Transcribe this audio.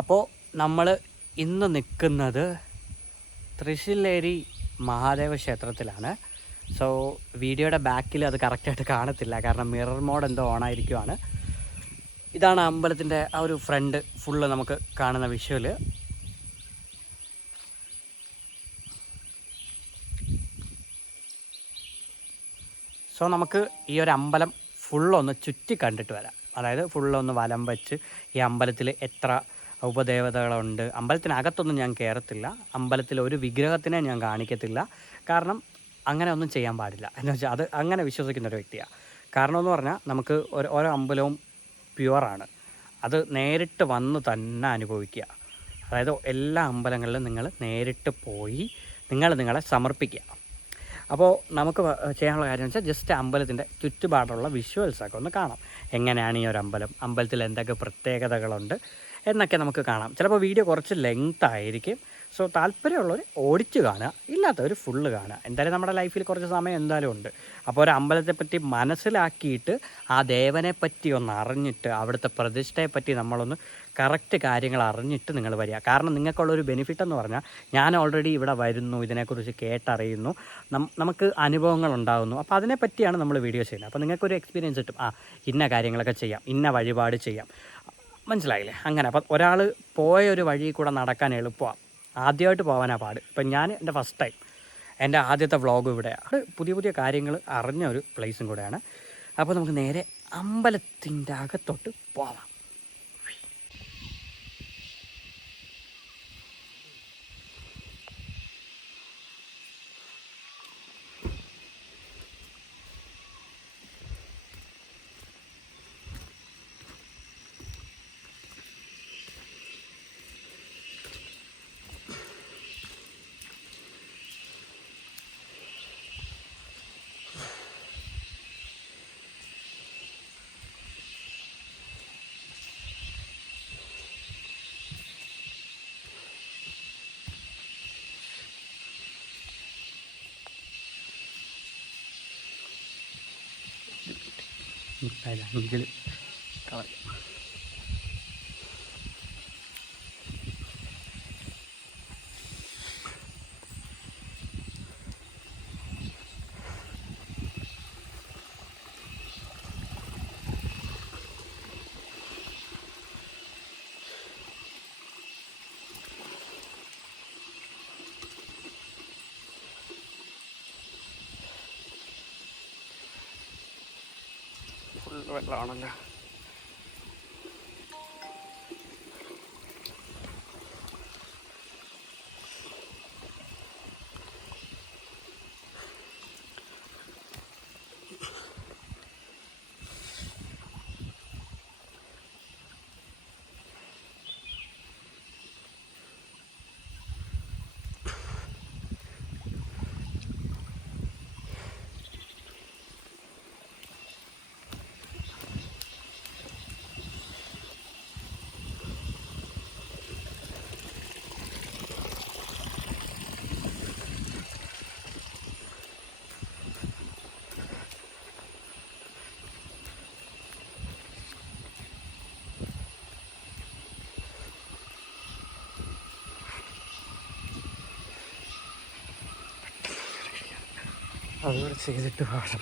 അപ്പോൾ നമ്മൾ ഇന്ന് നിൽക്കുന്നത് തൃശ്ശില്ലേരി മഹാദേവ ക്ഷേത്രത്തിലാണ്. സോ വീഡിയോയുടെ ബാക്കിൽ അത് കറക്റ്റായിട്ട് കാണത്തില്ല, കാരണം മിറർ മോഡ് എന്തോ ഓണായിരിക്കുവാണ്. ഇതാണ് അമ്പലത്തിൻ്റെ ആ ഒരു ഫ്രണ്ട് ഫുള്ള് നമുക്ക് കാണുന്ന വിഷ്വൽ. സോ നമുക്ക് ഈ ഒരു അമ്പലം ഫുള്ളൊന്ന് ചുറ്റി കണ്ടിട്ട് വരാം. അതായത് ഫുള്ളൊന്ന് വലം വെച്ച് ഈ അമ്പലത്തിൽ എത്ര ഉപദേവതകളുണ്ട്. അമ്പലത്തിനകത്തൊന്നും ഞാൻ കയറത്തില്ല, അമ്പലത്തിൽ ഒരു വിഗ്രഹത്തിനെ ഞാൻ കാണിക്കത്തില്ല. കാരണം അങ്ങനെ ഒന്നും ചെയ്യാൻ പാടില്ല എന്ന് വെച്ചാൽ അത് അങ്ങനെ വിശ്വസിക്കുന്ന ഒരു വ്യക്തിയാണ്. കാരണം എന്ന് പറഞ്ഞാൽ നമുക്ക് ഓരോ അമ്പലവും പ്യുവറാണ്, അത് നേരിട്ട് വന്ന് തന്നെ അനുഭവിക്കുക. അതായത് എല്ലാ അമ്പലങ്ങളിലും നിങ്ങൾ നേരിട്ട് പോയി നിങ്ങളെ സമർപ്പിക്കുക. അപ്പോൾ നമുക്ക് ചെയ്യാനുള്ള കാര്യം വെച്ചാൽ ജസ്റ്റ് അമ്പലത്തിൻ്റെ ചുറ്റുപാടുള്ള വിഷ്വൽസൊക്കെ ഒന്ന് കാണാം. എങ്ങനെയാണ് ഈ ഒരു അമ്പലത്തിൽ എന്തൊക്കെ പ്രത്യേകതകളുണ്ട് എന്നൊക്കെ നമുക്ക് കാണാം. ചിലപ്പോൾ വീഡിയോ കുറച്ച് ലെങ്ത് ആയിരിക്കും. സോ താല്പര്യമുള്ളവർ ഓടിച്ച് കാണുക, ഇല്ലാത്തവർ ഫുള്ള് കാണുക. എന്തായാലും നമ്മുടെ ലൈഫിൽ കുറച്ച് സമയം എന്തായാലും ഉണ്ട്. അപ്പോൾ ഒരു അമ്പലത്തെപ്പറ്റി മനസ്സിലാക്കിയിട്ട് ആ ദേവനെ പറ്റി ഒന്ന് അറിഞ്ഞിട്ട് അവിടുത്തെ പ്രതിഷ്ഠയെപ്പറ്റി നമ്മളൊന്ന് കറക്റ്റ് കാര്യങ്ങൾ അറിഞ്ഞിട്ട് നിങ്ങൾ വരിക. കാരണം നിങ്ങൾക്കുള്ളൊരു ബെനിഫിറ്റ് എന്ന് പറഞ്ഞാൽ ഞാൻ ഓൾറെഡി ഇവിടെ വരുന്നു, ഇതിനെക്കുറിച്ച് കേട്ടറിയുന്നു, നമുക്ക് അനുഭവങ്ങൾ ഉണ്ടാകുന്നു. അപ്പോൾ അതിനെപ്പറ്റിയാണ് നമ്മൾ വീഡിയോ ചെയ്യുന്നത്. അപ്പോൾ നിങ്ങൾക്കൊരു എക്സ്പീരിയൻസ് കിട്ടും, ഇന്ന കാര്യങ്ങളൊക്കെ ചെയ്യാം, ഇന്ന വഴിപാട് ചെയ്യാം, മനസ്സിലായില്ലേ? അങ്ങനെ അപ്പം ഒരാൾ പോയ ഒരു വഴി കൂടെ നടക്കാൻ എളുപ്പമാണ്, ആദ്യമായിട്ട് പോകാനാണ് പാട്. ഇപ്പം ഞാൻ എൻ്റെ ഫസ്റ്റ് ടൈം, എൻ്റെ ആദ്യത്തെ വ്ളോഗ് ഇവിടെയാണ്. പുതിയ കാര്യങ്ങൾ അറിഞ്ഞ ഒരു പ്ലേസും കൂടെയാണ്. അപ്പോൾ നമുക്ക് നേരെ അമ്പലത്തിൻ്റെ അകത്തോട്ട് പോവാം. എങ്കിൽ കവർ വെള്ളമാണല്ലോ. അതുകൂടെ ചെയ്തിട്ട് വേണം.